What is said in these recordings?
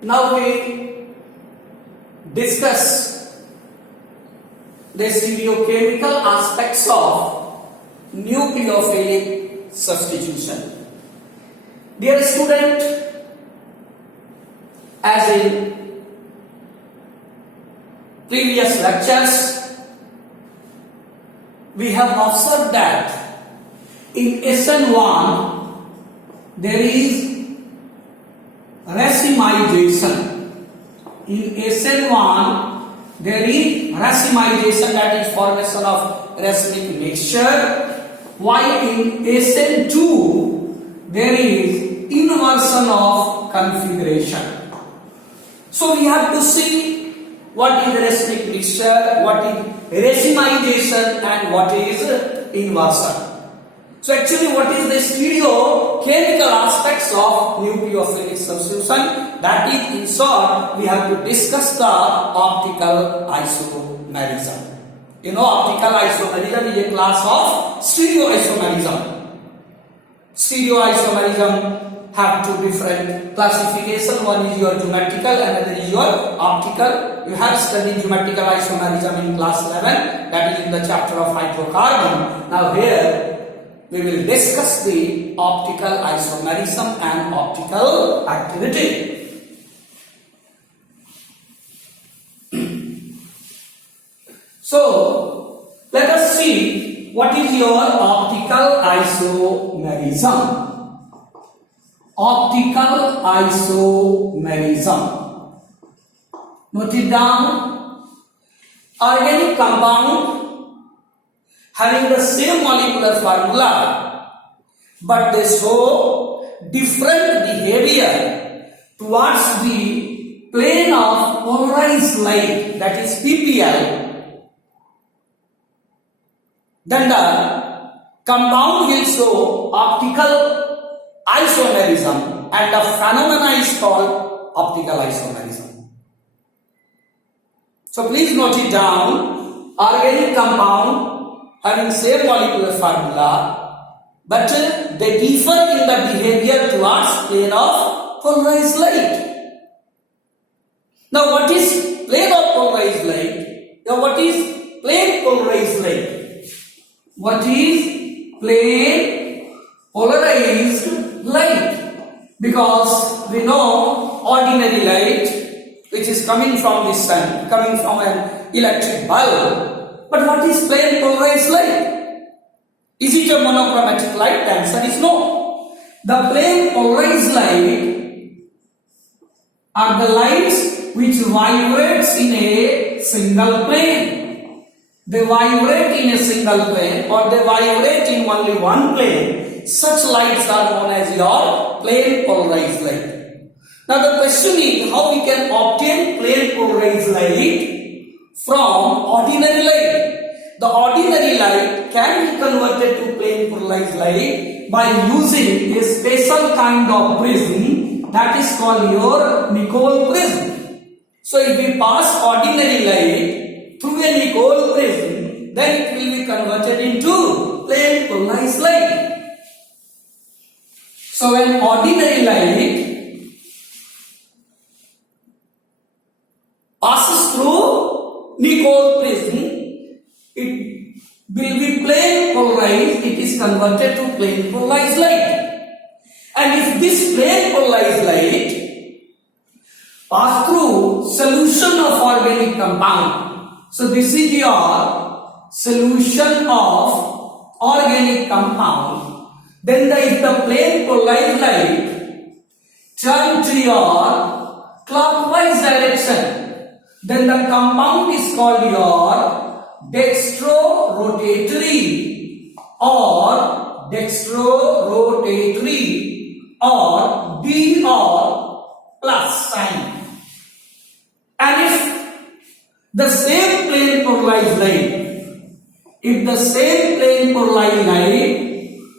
Now we discuss the stereochemical aspects of nucleophilic substitution. Dear student, as in previous lectures, we have observed that in SN1 there is racemization. In SN1 there is racemization, that is formation of racemic mixture, while in SN2 there is inversion of configuration. So we have to see what is racemic mixture, what is racemization, and what is inversion. So actually what is the stereochemical aspects of nucleophilic substitution? That is, in short, we have to discuss the optical isomerism. You know, optical isomerism is a class of stereoisomerism. Stereoisomerism have two different classification. One is your geometrical, another is your optical. You have studied geometrical isomerism in class 11, that is in the chapter of hydrocarbon. Now here we will discuss the optical isomerism and optical activity. So let us see what is your optical isomerism. Optical isomerism. Note it down. Organic compound having the same molecular formula, but they show different behavior towards the plane of polarized light, that is PPL. Then the compound will show optical isomerism, and the phenomena is called optical isomerism. So please note it down. Organic compound having same molecular formula, but they differ in the behavior towards plane of polarized light. Now what is plane of polarized light? Now what is plane polarized light? What is plane polarized light? Because we know ordinary light, which is coming from the sun, coming from an electric bulb. But what is plane polarized light? Is it a monochromatic light? The answer is no. The plane polarized light are the lights which vibrates in a single plane. They vibrate in a single plane, or they vibrate in only one plane. Such lights are known as your plane polarized light. Now the question is, how we can obtain plane polarized light from ordinary light? The ordinary light can be converted to plane polarized light by using a special kind of prism, that is called your Nicol prism. So if we pass ordinary light through a Nicol prism, then it will be converted into plane polarized light. So when ordinary light passes through Nicol prism, it will be plane polarized, it is converted to plane polarized light. And if this plane polarized light pass through solution of organic compound, so this is your solution of organic compound, then if the plane polarized light turn to your clockwise direction, then the compound is called your dextrorotatory or D or plus sign. And if the same plane polarized light,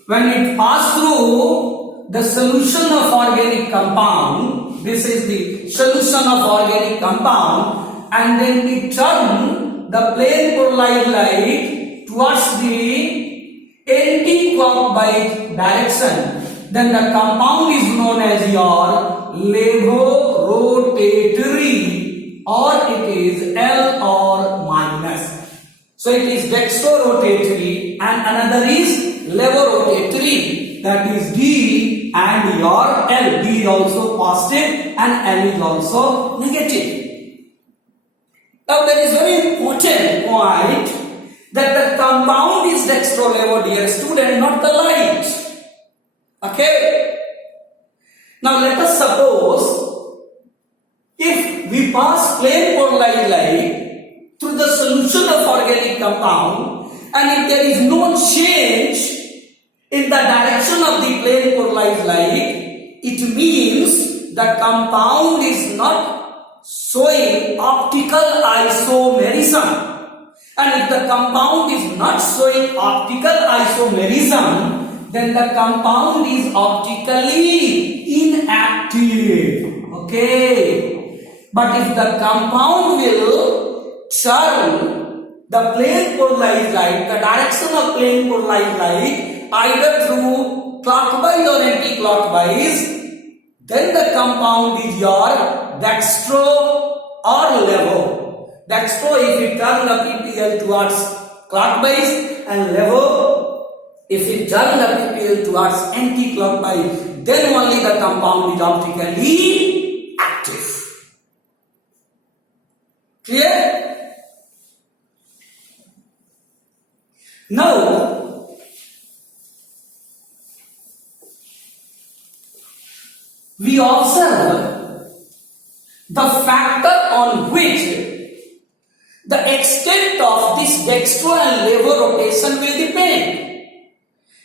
when it pass through the solution of organic compound, this is the solution of organic compound, and then it turn the plane polarized light towards the anti-clockwise direction, then the compound is known as your levorotatory, or it is L or minus. So it is dextrorotatory and another is levorotatory, that is D and your L. D is also positive and L is also negative. Now there is very important point that the compound is dextro-levo, dear student, not the light. Okay? Now let us suppose if we pass plain polarized light through the solution of organic compound, and if there is no change in the direction of the plain polarized light, it means the compound is not showing optical isomerism. And if the compound is not showing optical isomerism, then the compound is optically inactive. Okay. But if the compound will turn the plane polarized light, the direction of plane polarized light, either through clockwise or anti-clockwise, then the compound is your dextro or levo. Dextro if it turn the PPL towards clockwise, and levo if it turn the PPL towards anti-clockwise, then only the compound is optically active. Clear? Now, we observe the factor on which the extent of this dextro and levo rotation will depend.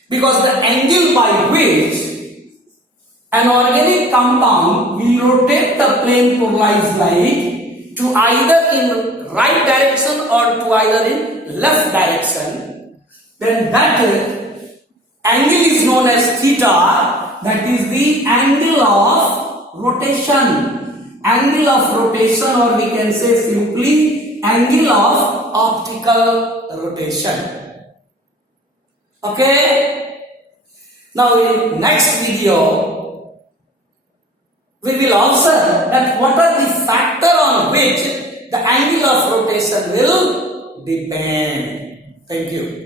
Because the angle by which an organic compound will rotate the plane polarized light to either in right direction or to either in left direction, then that angle is known as theta. That is the angle of rotation. Angle of rotation, or we can say simply angle of optical rotation. Okay? Now in next video, we will observe that what are the factor on which the angle of rotation will depend. Thank you.